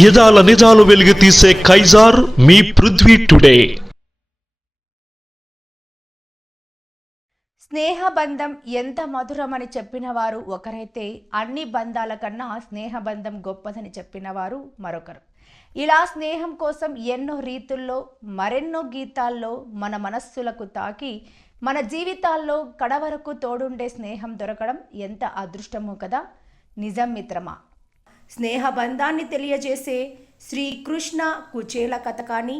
యదాల నిజాలు వెలుగు తీసే కైజార్ మీ పృథ్వీ టుడే. స్నేహబంధం ఎంత మధురమని చెప్పిన వారు ఒకరైతే, అన్ని బంధాల కన్నా స్నేహబంధం గొప్పదని చెప్పిన వారు మరొకరు. ఇలా స్నేహం కోసం ఎన్నో రీతుల్లో, మరెన్నో గీతాల్లో మన మనస్సులకు తాకి మన జీవితాల్లో కడవరకు తోడుండే స్నేహం దొరకడం ఎంత అదృష్టమో కదా. నిజం మిత్రమా, స్నేహబంధాన్ని తెలియజేసే శ్రీకృష్ణ కుచేల కథ కానీ,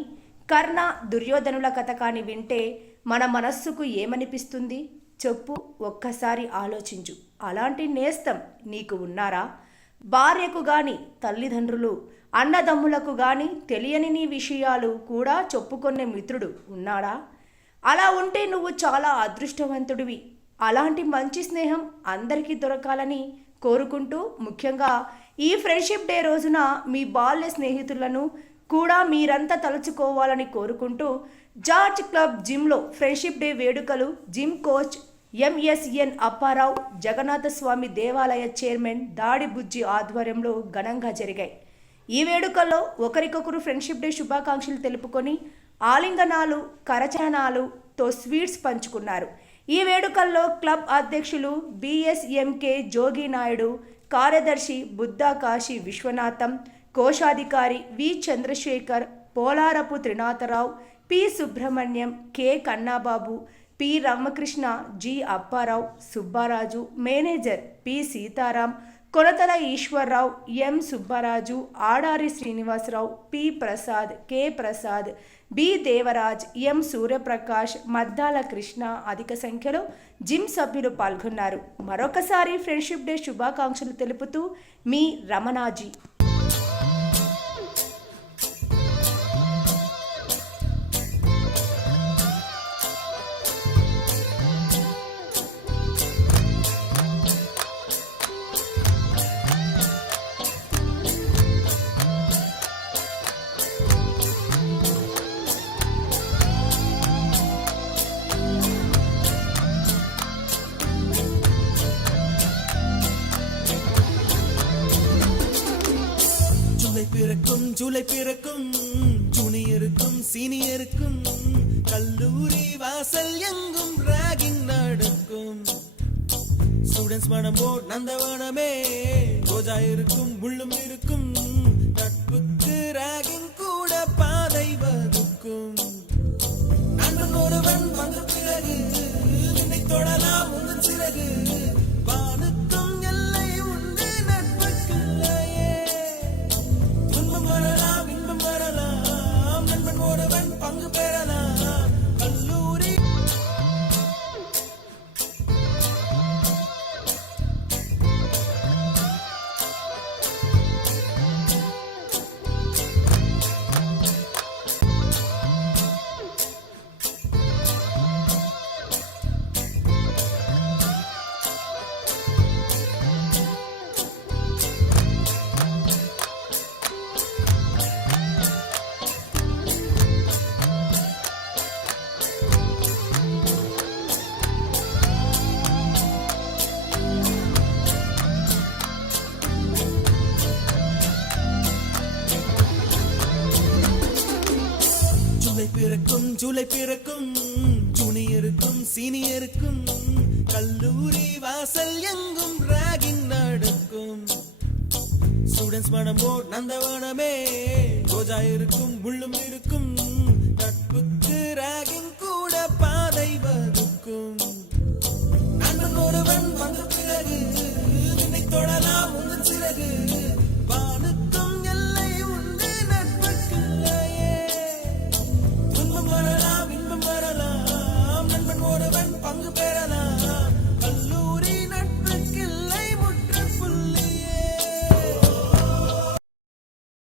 కర్ణ దుర్యోధనుల కథ కానీ వింటే మన మనస్సుకు ఏమనిపిస్తుంది చెప్పు, ఒక్కసారి ఆలోచించు. అలాంటి నేస్తం నీకు ఉన్నారా? భార్యకు గాని, తల్లిదండ్రులు, అన్నదమ్ములకు గాని తెలియని నీ విషయాలు కూడా చెప్పుకునే మిత్రుడు ఉన్నాడా? అలా ఉంటే నువ్వు చాలా అదృష్టవంతుడివి. అలాంటి మంచి స్నేహం అందరికీ దొరకాలని కోరుకుంటూ, ముఖ్యంగా ఈ ఫ్రెండ్షిప్ డే రోజున మీ బాల్య స్నేహితులను కూడా మీరంతా తలుచుకోవాలని కోరుకుంటూ, జార్జ్ క్లబ్ జిమ్లో ఫ్రెండ్షిప్ డే వేడుకలు gym coach MSN Apparao, Jagannathaswamy దేవాలయ చైర్మన్ దాడి బుజ్జి ఆధ్వర్యంలో ఘనంగా జరిగాయి. ఈ వేడుకల్లో ఒకరికొకరు ఫ్రెండ్షిప్ డే శుభాకాంక్షలు తెలుపుకొని ఆలింగనాలు, కరచానాలుతో స్వీట్స్ పంచుకున్నారు. ఈ వేడుకల్లో క్లబ్ అధ్యక్షులు బిఎస్ఎంకే జోగి నాయుడు, కార్యదర్శి బుద్ధా కాశీ విశ్వనాథం, కోశాధికారి V Chandrasekhar, Polarapu Trinatha Rao, P Subrahmanyam, K Kannababu, P Ramakrishna, G Appa Rao, Subba Raju, manager P Seetharam, Konathala Eswara Rao, M Subbaraju, Adari Srinivasa Rao, P Prasad, K Prasad, B Devaraj, M Surya Prakash, Maddala Krishna అధిక సంఖ్యలో జిమ్ సభ్యులు పాల్గొన్నారు. మరొకసారి ఫ్రెండ్షిప్ డే శుభాకాంక్షలు తెలుపుతూ మీ రమణాజీ. ஜூலை பிறக்கும் ஜூனியருக்கும் சீனியருக்கும் கல்லூரி வாசல் எங்கும் ராகிங் நடக்கும். ஸ்டூடெண்ட்ஸ் மனமோ நந்தவனமே, ரோஜா இருக்கும் முள்ளும் இருக்கும், நட்புக்கு ராகிங் கூட பாதை வகுக்கும். நண்பன் ஒருவன் வந்த பிறகு நின்னை தொடலாம் உங்கள் சிறகு, வானுக்கும் எல்லை உண்டு நட்புக்குள்ளையே. துன்பம் வரலாம் இன்பம் வரலாம், நண்பன் ஒருவன் பங்கு பெறலாம். கல்லூரி ஜூலை பிறக்கும் ஜூனியருக்கும் சீனியருக்கும் கல்லூரி வாசல் எங்கும் ராகிங் நடக்கும். ஸ்டூடெண்ட்ஸ் மனமோ நந்தவனமே, ரோஜா இருக்கும் முள்ளும் இருக்கும்,